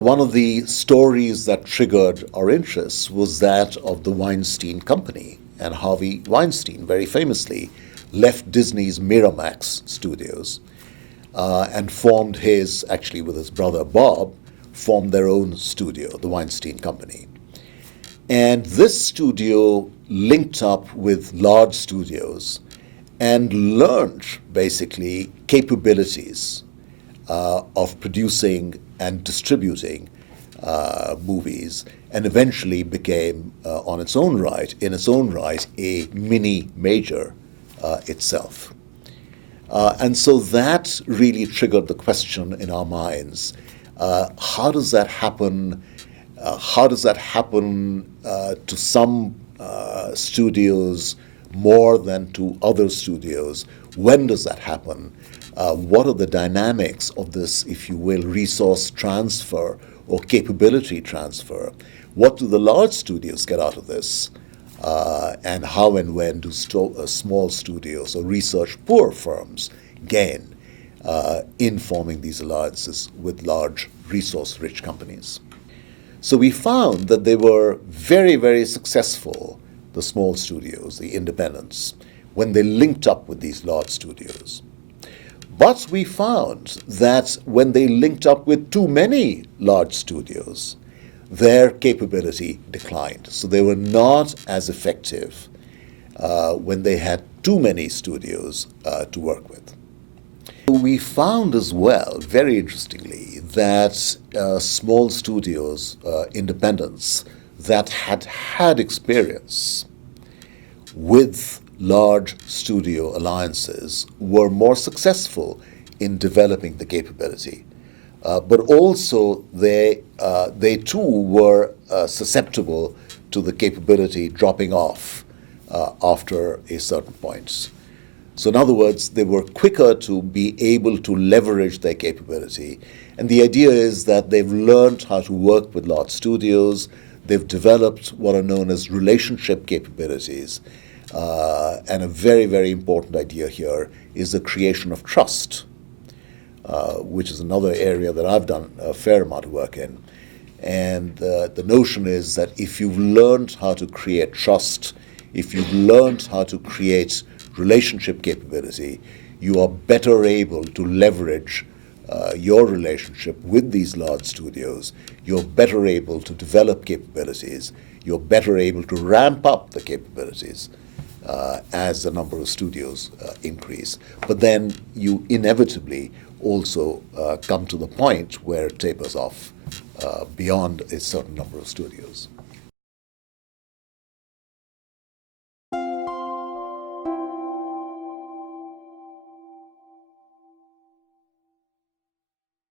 One of the stories that triggered our interest was that of the Weinstein Company. And Harvey Weinstein, very famously, left Disney's Miramax studios and formed actually with his brother Bob, formed their own studio, the Weinstein Company. And this studio linked up with large studios and learned basically capabilities of producing and distributing movies, and eventually became, in its own right, a mini major itself. And so that really triggered the question in our minds: how does that happen? How does that happen to some studios more than to other studios? When does that happen? What are the dynamics of this, if you will, resource transfer or capability transfer? What do the large studios get out of this? And how and when do small studios or research-poor firms gain in forming these alliances with large resource-rich companies? So we found that they were very, very successful, the small studios, the independents, when they linked up with these large studios. But we found that when they linked up with too many large studios, their capability declined. So they were not as effective when they had too many studios to work with. We found as well, very interestingly, that small studios, independents, that had experience with large studio alliances were more successful in developing the capability. But also they too were susceptible to the capability dropping off after a certain point. So in other words, they were quicker to be able to leverage their capability. And the idea is that they've learned how to work with large studios. They've developed what are known as relationship capabilities. And a very, very important idea here is the creation of trust, which is another area that I've done a fair amount of work in. And the notion is that if you've learned how to create trust, if you've learned how to create relationship capability, you are better able to leverage your relationship with these large studios. You're better able to develop capabilities. You're better able to ramp up the capabilities as the number of studios increase. But then you inevitably also come to the point where it tapers off beyond a certain number of studios.